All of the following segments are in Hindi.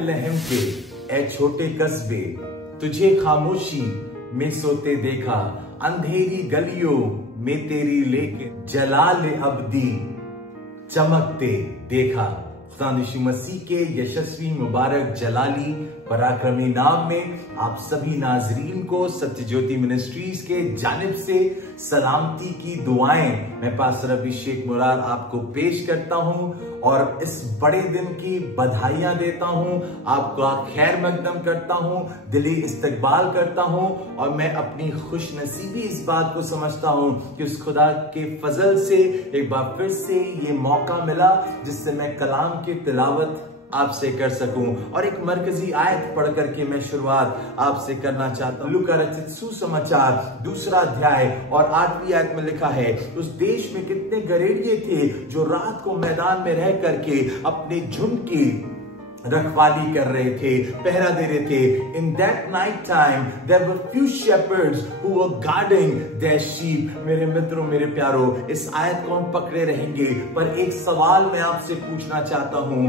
बैतलहम के ए छोटे कस्बे, तुझे खामोशी में सोते देखा, अंधेरी गलियों में तेरी लेके जलाल अब्दी चमकते देखा। खुदा यीशु मसीह के यशस्वी मुबारक जलाली पराक्रमी नाम में आप सभी नाजरीन को सत्य ज्योति मिनिस्ट्रीज के जानिब से सलामती की दुआएं मैं पास्टर अभिषेक मुरार आपको पेश करता हूं और इस बड़े दिन की बधाइयां देता हूं, आपका खैर मकदम करता हूं, दिली इस्तकबाल करता हूं और मैं अपनी खुश नसीबी इस बात को समझता हूं कि उस खुदा के फजल से एक बार फिर से ये मौका मिला जिससे मैं कलाम की तिलावत आपसे कर सकूं और एक मरकजी आयत पढ़ करके मैं शुरुआत आपसे करना चाहता हूं। लूका रचित सुसमाचार 2 अध्याय और 8वीं आयत में लिखा है, उस देश में कितने गरेड़िए थे जो रात को मैदान में रह करके अपने झुंड की रखवाली कर रहे थे, पहरा दे रहे थे। In that night time there were few shepherds who were guarding their sheep। मेरे मित्रों, मेरे प्यारों, इस आयत को हम पकड़े रहेंगे पर एक सवाल मैं आपसे पूछना चाहता हूं,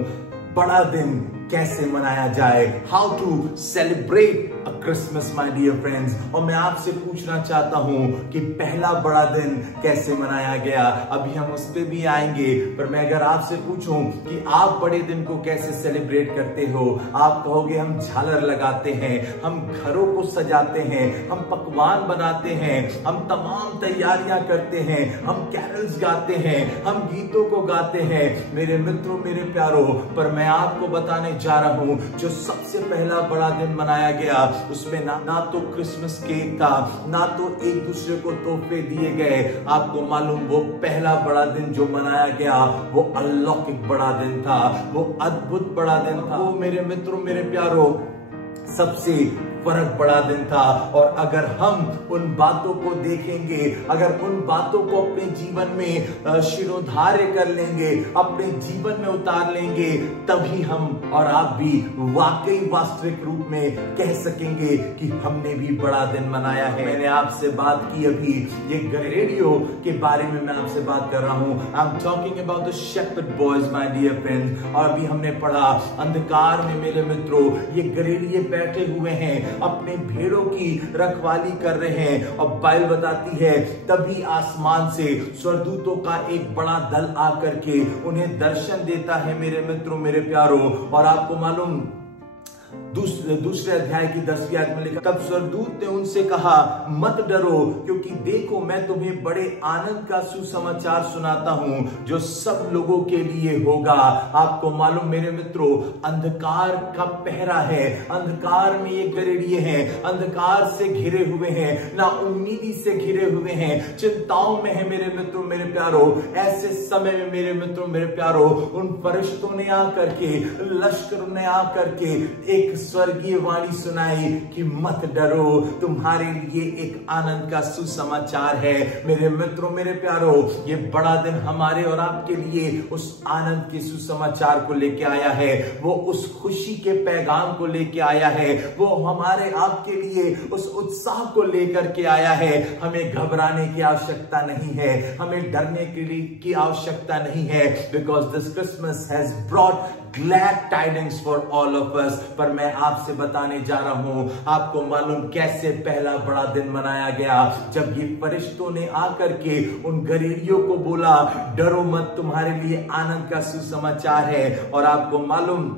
बड़ा दिन कैसे मनाया जाए? How to celebrate a Christmas my dear friends. और मैं आपसे पूछना चाहता हूं कि पहला बड़ा दिन कैसे मनाया गया, अभी हम उस पे भी आएंगे। पर मैं अगर आपसे पूछूं कि आप बड़े दिन को कैसे सेलिब्रेट करते हो, आप कहोगे हम झालर लगाते हैं, हम घरों को सजाते हैं, हम पकवान बनाते हैं, हम तमाम तैयारियां करते हैं, हम कैरल्स गाते हैं, हम गीतों को गाते हैं। मेरे मित्रों, मेरे प्यारों, पर मैं आपको बताने जा रहा हूं जो सबसे पहला बड़ा दिन मनाया गया उसमें ना तो क्रिसमस केक था, ना तो एक दूसरे को तोहफे दिए गए। आपको मालूम, वो पहला बड़ा दिन जो मनाया गया वो अलौकिक बड़ा दिन था, वो अद्भुत बड़ा दिन था, वो मेरे मित्रों, मेरे प्यारों, सबसे फर्क बड़ा दिन था। और अगर हम उन बातों को देखेंगे, अगर उन बातों को अपने जीवन में शिरोधार्य कर लेंगे, अपने जीवन में उतार लेंगे, तभी हम और आप भी वाकई वास्तविक रूप में कह सकेंगे कि हमने भी बड़ा दिन मनाया है। मैंने आपसे बात की अभी ये गरेड़ियों के बारे में मैं आपसे बात कर रहा हूं। I am talking about the shepherd boys my dear friends. और अभी हमने पढ़ा अंधकार में मेरे मित्रों ये गरेड़िए बैठे हुए हैं, अपने भेड़ों की रखवाली कर रहे हैं। और बाइबल बताती है तभी आसमान से स्वर्गदूतों का एक बड़ा दल आकर के उन्हें दर्शन देता है मेरे मित्रों, मेरे प्यारों। और आपको मालूम, दूसरे अध्याय की 10वीं आयत में लिखा, तब स्वर्गदूत ने उनसे कहा, मत डरो, क्योंकि देखो मैं तुम्हें बड़े आनंद का सुसमाचार सुनाता हूं जो सब लोगों के लिए होगा। आपको मालूम मेरे मित्रों, अंधकार का पहरा है, अंधकार में ये गरेड़िए हैं, अंधकार से घिरे हुए हैं, ना उम्मीदी से घिरे हुए हैं, चिंताओं में है मेरे मित्रों, मेरे प्यारों। ऐसे समय में मेरे मित्रों, मेरे प्यारों, उन फरिश्तों ने आकर के, लश्कर ने आकर के एक स्वर्गीय वाणी सुनाई कि मत डरो, तुम्हारे लिए एक आनंद का सुसमाचार है। मेरे मित्रों, मेरे प्यारों, ये बड़ा दिन हमारे और आपके लिए उस आनंद के सुसमाचार को लेके आया है, वो उस खुशी के पैगाम को लेके आया है, वो हमारे आपके लिए उस उत्साह को लेकर के आया है। हमें घबराने की आवश्यकता नहीं है, हमें डरने की आवश्यकता नहीं है, because this Christmas has brought glad tidings for all of us. पर मैं आपसे बताने जा रहा हूं, आपको मालूम कैसे पहला बड़ा दिन मनाया गया, जब ये फरिश्तों ने आकर के उन गरेड़ियों को बोला, डरो मत, तुम्हारे लिए आनंद का सुसमाचार है। और आपको मालूम,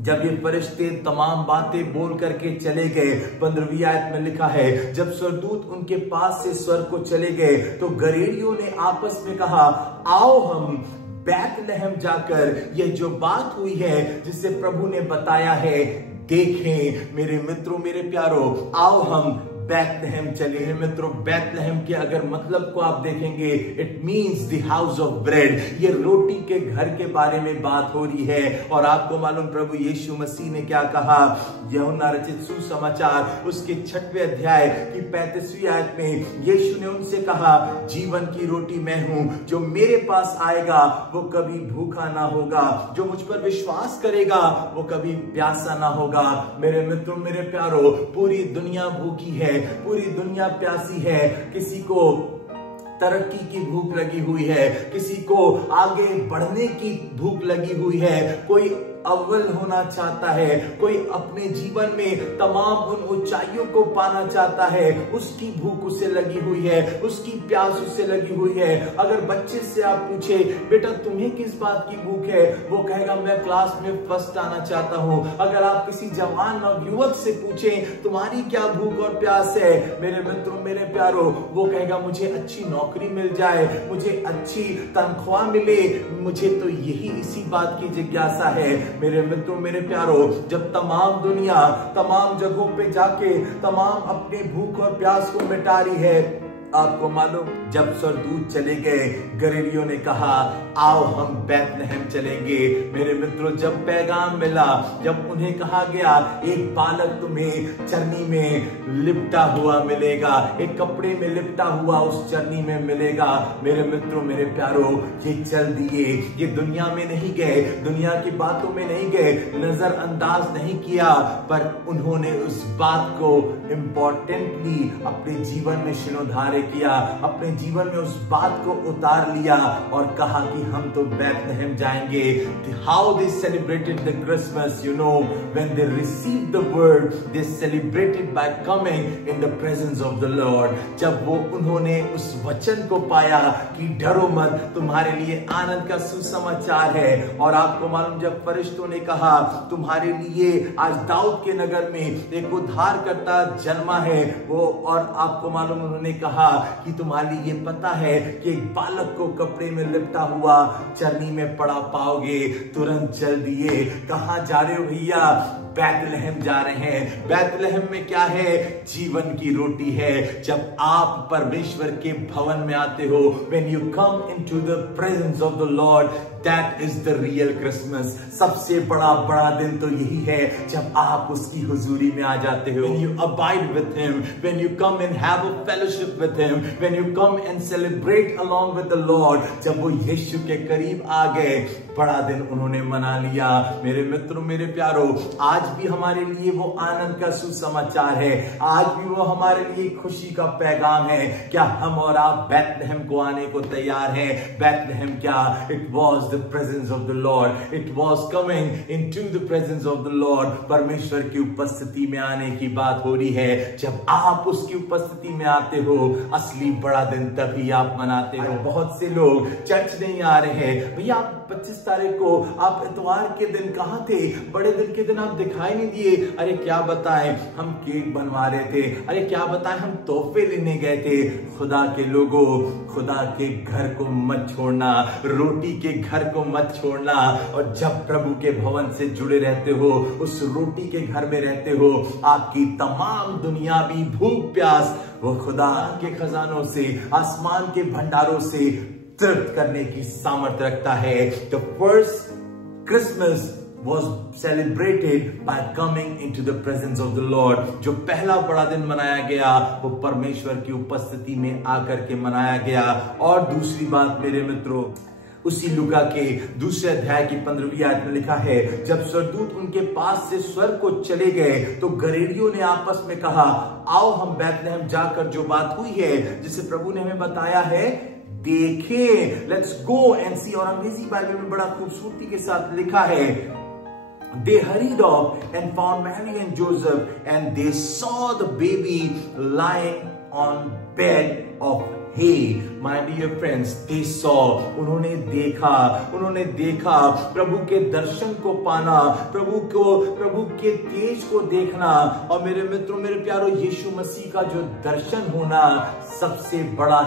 जब ये फरिश्ते तमाम बातें बोल करके चले गए, 15वीं आयत में लिखा है, जब स्वर्गदूत उनके पास से स्वर्ग को चले गए तो गरेड़ियों ने आपस में कहा, आओ हम बैतलहम जाकर ये जो बात हुई है जिसे प्रभु ने बताया है देखें। मेरे मित्रों, मेरे प्यारों, आओ हम बैतलहम चलिए। मित्रों, बैतलहम के अगर मतलब को आप देखेंगे, it means the house of bread. ये रोटी के घर के बारे में बात हो रही है। और आपको मालूम, प्रभु यीशु मसीह ने क्या कहा, यूहन्ना रचित सुसमाचार उसके 6वें अध्याय की 35वीं आयत में यीशु ने उनसे कहा, जीवन की रोटी मैं हूं, जो मेरे पास आएगा वो कभी भूखा ना होगा, जो मुझ पर विश्वास करेगा वो कभी प्यासा ना होगा। मेरे मित्रों, मेरे प्यारों, पूरी दुनिया भूखी है, पूरी दुनिया प्यासी है, किसी को तरक्की की भूख लगी हुई है, किसी को आगे बढ़ने की भूख लगी हुई है, कोई अव्वल होना चाहता है, कोई अपने जीवन में तमाम उन ऊंचाइयों को पाना चाहता है, उसकी भूख उसे लगी हुई है, उसकी प्यास उसे लगी हुई है। अगर बच्चे से आप पूछे बेटा तुम्हें किस बात की भूख है, वो कहेगा मैं क्लास में फर्स्ट आना चाहता हूं। अगर आप किसी जवान नवयुवक से पूछें तुम्हारी क्या भूख और प्यास है, मेरे मित्रों मेरे प्यारों, वो कहेगा मुझे अच्छी नौकरी मिल जाए, मुझे अच्छी तनख्वाह मिले, मुझे तो यही इसी बात की जिज्ञासा है। मेरे मित्रों मेरे प्यारों, जब तमाम दुनिया तमाम जगहों पे जाके तमाम अपनी भूख और प्यास को मिटा रही है, आपको मालूम जब स्वर्गदूत चले गए, गलीलियों ने कहा आओ हम बैतलहम चलेंगे। मेरे मित्रों जब पैगाम मिला, जब उन्हें कहा गया एक बालक तुम्हें चरनी में लिपटा हुआ मिलेगा, एक कपड़े में लिपटा हुआ उस चरनी में मिलेगा, मेरे मित्रों मेरे प्यारों, ये चल दिए, ये दुनिया में नहीं गए, दुनिया की बातों में नहीं गए, नजरअंदाज नहीं किया, पर उन्होंने उस बात को इंपॉर्टेंटली अपने जीवन में शिनोधारे किया, अपने जीवन में उस बात को उतार लिया और कहा कि हम तो बैतलहम जाएंगे। How they celebrated the Christmas, you know, when they received the word, they celebrated by coming in the presence of the Lord. जब वो उन्होंने उस वचन को पाया कि डरो मत, तुम्हारे लिए आनंद का सुसमाचार है। और आपको मालूम जब फरिश्तों ने कहा तुम्हारे लिए आज दाऊद के नगर में एक उद्धारकर्ता जन्मा है, वो और आपको मालूम उन्होंने कहा कि तुम्हारे लिए ये पता है कि एक बालक को कपड़े में लिपटा हुआ चरनी में पड़ा पाओगे, तुरंत चल दिए। कहां जा रहे हो भैया? बैतलहम जा रहे हैं। बैतलहम में क्या है? जीवन की रोटी है। जब आप परमेश्वर के भवन में आते हो, when you come into the presence of the Lord, that is the real Christmas. सबसे बड़ा दिन तो यही है जब आप उसकी हुजूरी में आ जाते हो। When you abide with Him, when you come and have a fellowship with Him, when you come and celebrate along with the Lord, जब वो यीशु के करीब आ गए, बड़ा दिन उन्होंने मना लिया। मेरे मित्रों मेरे प्यारों, आज भी हमारे लिए वो आनंद का सुसमाचार है, आज भी वो हमारे लिए खुशी का पैगाम है। क्या हम और आप बैतलहम को आने को तैयार हैं? बैतलहम क्या? It was the presence of the Lord, it was coming into the presence of the Lord. परमेश्वर की उपस्थिति में आने की बात हो रही है। जब आप उसकी उपस्थिति में आते हो, असली बड़ा दिन तभी आप मनाते हो। बहुत से लोग चर्च नहीं आ रहे हैं। भैया आप 25 तारीख को आप इतवार के दिन कहां थे? बड़े दिन के दिन आप दिखाई नहीं दिए। अरे क्या बताएं, हम केक बनवा रहे थे। अरे क्या बताएं, हम तोहफे लेने गए थे। खुदा के लोगों, खुदा के घर को मत छोड़ना, रोटी के घर को मत छोड़ना। और जब प्रभु के भवन से जुड़े रहते हो, उस रोटी के घर में रहते हो, आपकी तमाम दुनियावी भूख प्यास वो खुदा के खजानों से, आसमान के भंडारों से तृप्त करने की सामर्थ्य रखता है। The first Christmas was celebrated by coming into the presence of the Lord. जो पहला बड़ा दिन मनाया गया वो परमेश्वर की उपस्थिति में आकर के मनाया गया। और दूसरी बात मेरे मित्रों, उसी लूका के दूसरे अध्याय की 15वीं आयत में लिखा है, जब स्वर्गदूत उनके पास से स्वर्ग को चले गए तो गलीलियों ने आपस में कहा आओ हम बैतलहम जाकर जो बात हुई है जिसे प्रभु ने हमें बताया है देखें। लेट्स गो एंड सी। और अंग्रेजी बाइबल में बड़ा खूबसूरती के साथ लिखा है, they hurried off and found Mary and Joseph and they saw the baby lying on bed of hay. My dear friends, they saw, उन्होंने देखा प्रभु के दर्शन को पाना, प्रभु के तेज को देखना। और मेरे मित्रों मेरे प्यारों, यीशु मसीह का जो दर्शन होना सबसे बड़ा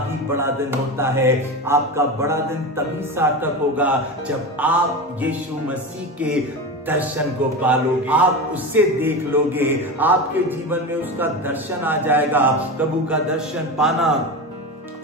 दिन होता है। आपका बड़ा दिन तभी सार्थक होगा जब आप यीशु मसीह के दर्शन को पालोगे, आप उससे देख लोगे, आपके जीवन में उसका दर्शन आ जाएगा। प्रभु का दर्शन पाना,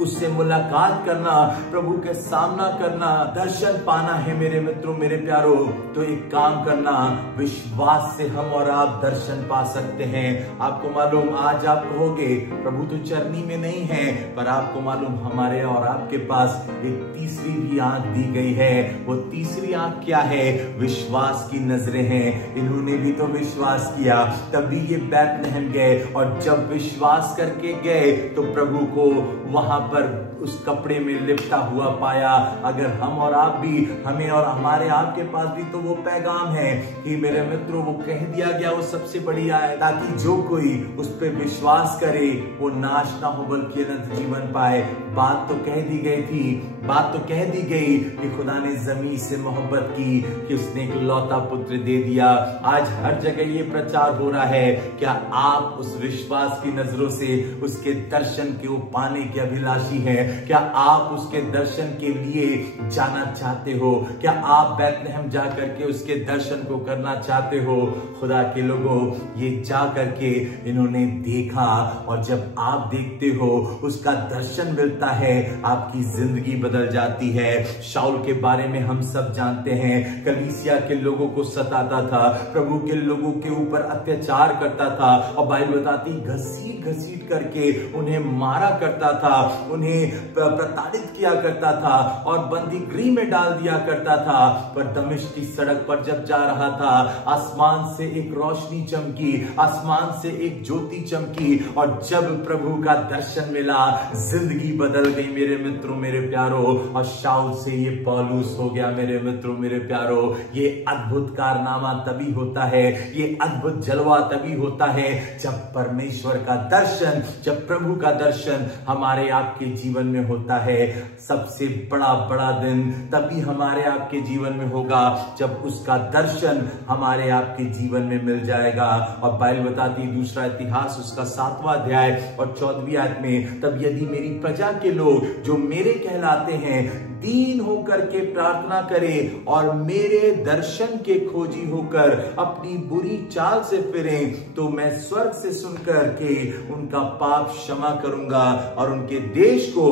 उससे मुलाकात करना, प्रभु के सामना करना, दर्शन पाना है मेरे मित्रों मेरे प्यारों, तो एक काम करना, विश्वास से हम और आप दर्शन पा सकते हैं। आपको मालूम, आज आप कहोगे प्रभु तो चरनी में नहीं है, पर आपको मालूम हमारे और आपके पास एक तीसरी भी आंख दी गई है। वो तीसरी आंख क्या है? विश्वास की नजरें हैं। इन्होंने भी तो विश्वास किया, तभी ये बैतलहम गए। और जब विश्वास करके गए तो प्रभु को वहां वहां पर उस कपड़े में लिपटा हुआ पाया। अगर हम और आप भी, हमें और हमारे आपके पास भी तो वो पैगाम है कि मेरे मित्रों, वो कह दिया गया वो सबसे बड़ी आयत, ताकि जो कोई उस पर विश्वास करे वो नाश ना हो बल्कि अनंत जीवन पाए। बात तो कह दी गई थी, बात तो कह दी गई कि खुदा ने जमीन से मोहब्बत की कि उसने एक लौता पुत्र दे दिया। आज हर जगह ये प्रचार हो रहा है। क्या आप उस विश्वास की नजरों से उसके दर्शन को पाने के अभिलाषी हैं? क्या आप उसके दर्शन के लिए जाना चाहते हो? क्या आप बैतलहम जा करके उसके दर्शन को करना चाहते हो? खुदा के लोगों, ये जा करके इन्होंने देखा, और जब आप देखते हो, उसका दर्शन मिलता है, आपकी जिंदगी बदल जाती है। शाऊल के बारे में हम सब जानते हैं, कलीसिया के लोगों को सताता था, प्रभु के लोगों के ऊपर अत्याचार करता था, और बाइबल बताती घसीट घसीट करके उन्हें मारा करता था, उन्हें प्रताड़ित किया करता था और बंदी गृह में डाल दिया करता था। पर दमिश्क की सड़क पर जब जा रहा था, आसमान से एक रोशनी चमकी, आसमान से एक ज्योति चमकी, और जब प्रभु का दर्शन मिला, जिंदगी बदल गई मेरे मित्रों, मेरे प्यारों। और शाऊल से ये पौलुस हो गया मेरे मित्रों, मेरे प्यारों। ये अद्भुत कारनामा तभी होता है, ये अद्भुत जलवा तभी होता है जब परमेश्वर का दर्शन, जब प्रभु का दर्शन हमारे आपके जीवन में होता है। सबसे बड़ा दिन तभी हमारे आपके जीवन में होगा जब उसका दर्शन हमारे आपके जीवन में मिल जाएगा। और बाइबल बताती दूसरा इतिहास उसका 7वां अध्याय और 14वीं आयत में, तब यदि मेरी प्रजा के लोग जो मेरे कहलाते हैं दीन होकर के प्रार्थना करें और मेरे दर्शन के खोजी होकर अपनी बुरी चाल से फिरें, तो मैं स्वर्ग से सुनकर के उनका पाप क्षमा करूंगा और उनके देश को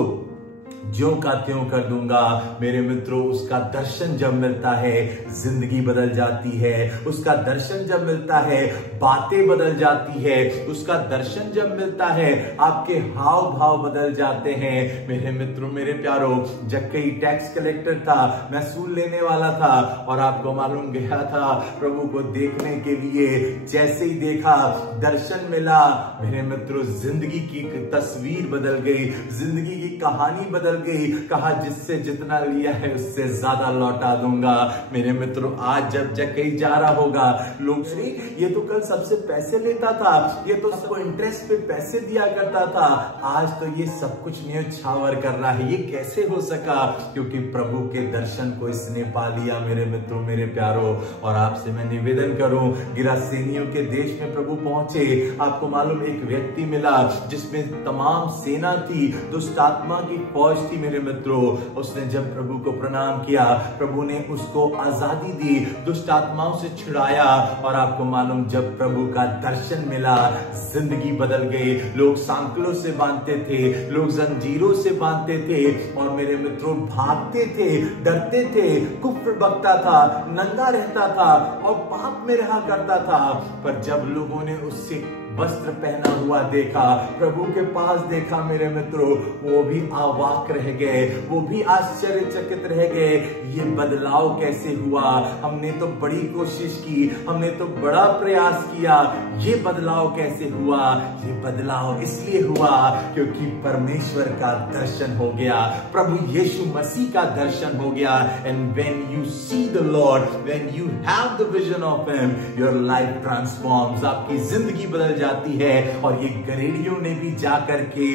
ज्यों का त्यों कर दूंगा। मेरे मित्रों, उसका दर्शन जब मिलता है जिंदगी बदल जाती है, उसका दर्शन जब मिलता है बातें बदल जाती है, उसका दर्शन जब मिलता है आपके हाव भाव बदल जाते हैं। मेरे मित्रों, मेरे प्यारों, जक्कई टैक्स कलेक्टर था, महसूल लेने वाला था, और आपको मालूम गया था प्रभु को देखने के लिए। जैसे ही देखा, दर्शन मिला, मेरे मित्रों, जिंदगी की तस्वीर बदल गई, जिंदगी की कहानी बदल गई। कहा जिससे जितना लिया है उससे ज्यादा लौटा दूंगा। मेरे मित्रों, आज जब जक्कई जा रहा होगा, लोग ये तो कल सबसे पैसे लेता था, ये तो सबको इंटरेस्ट पे पैसे दिया करता था, आज तो ये सब कुछ न्यौछावर कर रहा है, ये कैसे हो सका? क्योंकि प्रभु के दर्शन को इसने पा लिया। मेरे मित्रों, मेरे प्यारों, और आपसे मैं निवेदन करूं, गिरासेनियों के देश में प्रभु पहुंचे। आपको मालूम, एक व्यक्ति मिला जिसमें तमाम सेना थी, दुष्ट आत्मा की फौज थी। मेरे मित्रों, उसने जब प्रभु को प्रणाम किया, प्रभु ने उसको आजादी दी, दुष्ट आत्माओं से छुड़ाया। और आपको मालूम, जब प्रभु का दर्शन मिला, जिंदगी बदल गई। लोग सांकलों से बांधते थे, लोग जंजीरों से बांधते थे, और मेरे मित्रों भागते थे, डरते थे, कुफ्र बकता था, नंगा रहता था और पाप में रहा करता था। पर जब लोगों ने उससे वस्त्र पहना हुआ देखा, प्रभु के पास देखा, मेरे मित्रों, वो भी अवाक रह गए, वो भी आश्चर्यचकित रह गए। ये बदलाव कैसे हुआ? हमने तो बड़ी कोशिश की, हमने तो बड़ा प्रयास किया, ये बदलाव कैसे हुआ? ये बदलाव इसलिए हुआ क्योंकि परमेश्वर का दर्शन हो गया, प्रभु यीशु मसीह का दर्शन हो गया। And when you see the Lord, when you have the vision of him, your life transforms, आपकी जिंदगी बदल जाती है। और ये गरेडियों ने भी जाकर के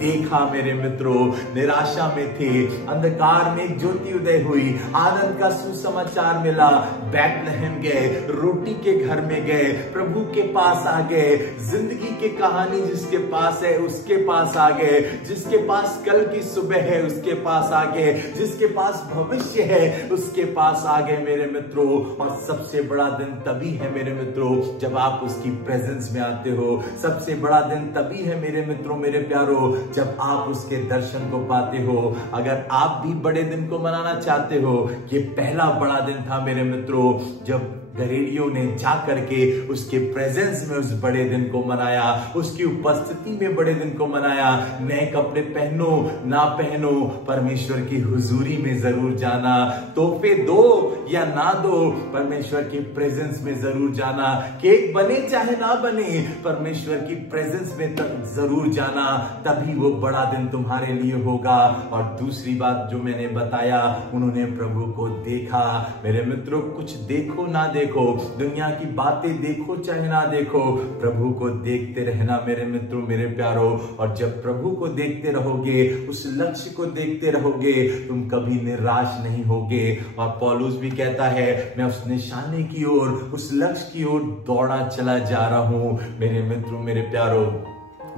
देखा। मेरे मित्रों, निराशा में थे, अंधकार में एक ज्योति उदय हुई, आनंद का सुसमाचार मिला, बैतलहम गए, रोटी के घर में गए, प्रभु के पास आ गए, जिंदगी की कहानी जिसके पास है उसके पास आ गए, जिसके पास कल की सुबह है उसके पास आ गए, जिसके पास भविष्य है उसके पास आ गए। मेरे मित्रों, और सबसे बड़ा दिन तभी है मेरे मित्रों जब आप उसकी प्रेजेंस में आते हो। सबसे बड़ा दिन तभी है मेरे मित्रों, मेरे प्यारों, जब आप उसके दर्शन को पाते हो। अगर आप भी बड़े दिन को मनाना चाहते हो, ये पहला बड़ा दिन था मेरे मित्रों, जब घरेडियों ने जा करके उसके प्रेजेंस में उस बड़े दिन को मनाया, उसकी उपस्थिति में बड़े दिन को मनाया। नए कपड़े पहनो ना पहनो, परमेश्वर की हुजूरी में जरूर जाना। तोहफे दो या ना दो, परमेश्वर की प्रेजेंस में जरूर जाना। केक बने चाहे ना बने, परमेश्वर की प्रेजेंस में जरूर जाना, तभी वो बड़ा दिन तुम्हारे लिए होगा। और दूसरी बात जो मैंने बताया, उन्होंने प्रभु को देखा। मेरे मित्रों, कुछ देखो ना देखो, दुनिया की बातें देखो चाहे ना देखो, प्रभु को देखते रहना मेरे मित्रों, मेरे प्यारो। और जब प्रभु को देखते रहोगे, उस लक्ष्य को देखते रहोगे, तुम कभी निराश नहीं होगे। और पौलुस भी कहता है, मैं उस निशाने की ओर, उस लक्ष्य की ओर दौड़ा चला जा रहा हूं। मेरे मित्रों, मेरे प्यारो,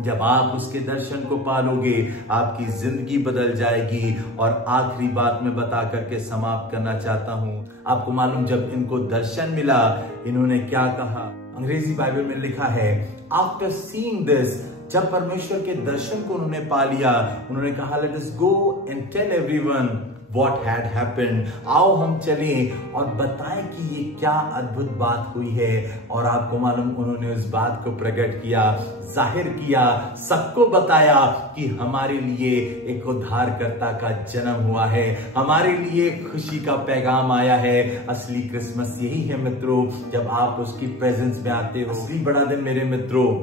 जब आप उसके दर्शन को पालोगे, आपकी जिंदगी बदल जाएगी। और आखिरी बात मैं बता करके समाप्त करना चाहता हूं। आपको मालूम, जब इनको दर्शन मिला, इन्होंने क्या कहा? अंग्रेजी बाइबल में लिखा है, आफ्टर सीइंग दिस, जब परमेश्वर के दर्शन को उन्होंने पा लिया, उन्होंने कहा, let us go and tell everyone What had happened? आओ हम चलें और बताएं कि ये क्या अद्भुत बात हुई है। और आपको मालूम, उन्होंने उस बात को प्रकट किया, जाहिर किया, सबको बताया कि हमारे लिए एक उद्धारकर्ता का जन्म हुआ है, हमारे लिए खुशी का पैगाम आया है। असली क्रिसमस यही है मित्रों, जब आप उसकी प्रेजेंस में आते हो। असली बड़ा दिन मेरे मित्रों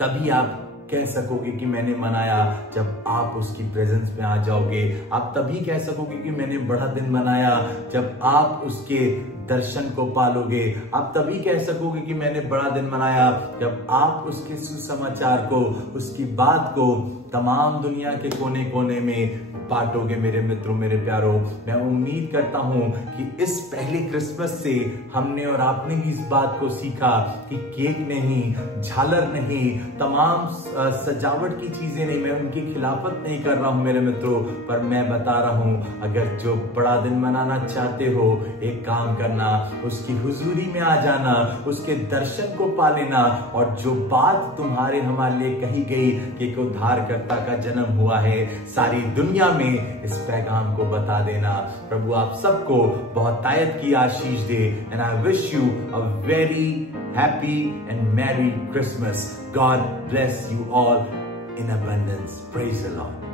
तभी आप कह सकोगे कि मैंने मनाया, जब आप उसकी प्रेजेंस में आ जाओगे। आप तभी कह सकोगे कि मैंने बड़ा दिन मनाया, जब आप उसके दर्शन को पालोगे। आप तभी कह सकोगे कि मैंने बड़ा दिन मनाया, जब आप उसके सुसमाचार को, उसकी बात को तमाम दुनिया के कोने कोने में बांटोगे। मेरे मित्रों, मेरे प्यारों, मैं उम्मीद करता हूं कि इस पहले क्रिसमस से हमने और आपने भी इस बात को सीखा कि केक नहीं, झालर नहीं, तमाम सजावट की चीजें नहीं, मैं उनकी खिलाफत नहीं कर रहा हूं मेरे मित्रों, पर मैं बता रहा हूं, अगर जो बड़ा दिन मनाना चाहते हो, एक काम करना, उसकी हुजूरी में आ जाना, उसके दर्शन को पा लेना। और जो बात तुम्हारे हमारे लिए कही गई कि एक उद्धारकर्ता का जन्म हुआ है, सारी दुनिया में इस पैगाम को बता देना। प्रभु आप सबको बहुत तायत की आशीष दे। And I wish you a very happy and merry Christmas. God bless you all in abundance. Praise the Lord.